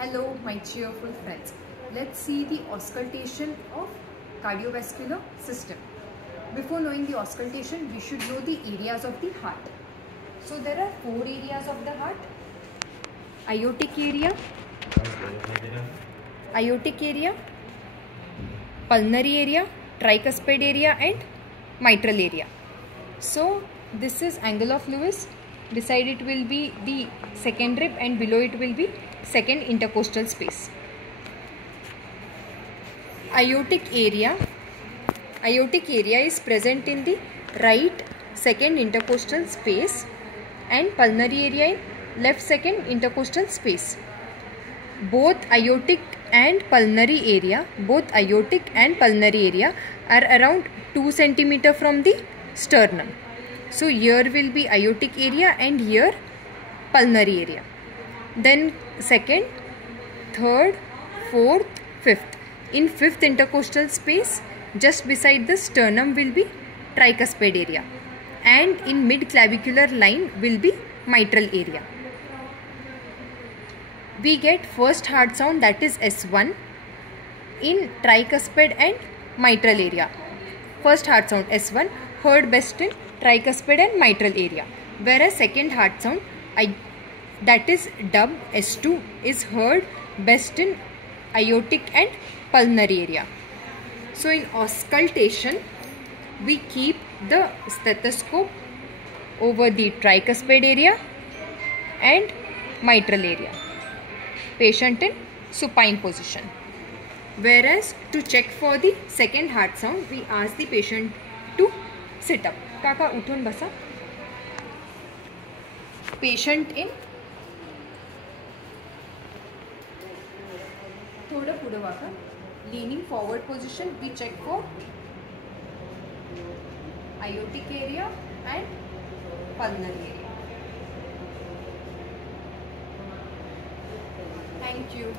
Hello, my cheerful friends. Let's see the auscultation of cardiovascular system. Before knowing the auscultation, we should know the areas of the heart. So there are 4 areas of the heart: aortic area, pulmonary area, tricuspid area, and mitral area. So this is angle of Lewis. Beside it will be the second rib, and below it will be second intercostal space. Aortic area is present in the right second intercostal space, and pulmonary area in left second intercostal space. Both aortic and pulmonary area are around 2 cm from the sternum. So here will be aortic area and here pulmonary area. Then second, third, fourth, fifth. In fifth intercostal space, just beside the sternum will be tricuspid area, and in mid-clavicular line will be mitral area. We get first heart sound, that is S1, in tricuspid and mitral area. First heart sound S1 heard best in tricuspid and mitral area, whereas second heart sound, that is dub S2, is heard best in aortic and pulmonary area. So in auscultation, we keep the stethoscope over the tricuspid area and mitral area. Patient in supine position. Whereas to check for the second heart sound, we ask the patient to sit up. Kaka uthun basa. Patient in thoda pude waka, leaning forward position. We check for aortic area and pulmonary area. Thank you.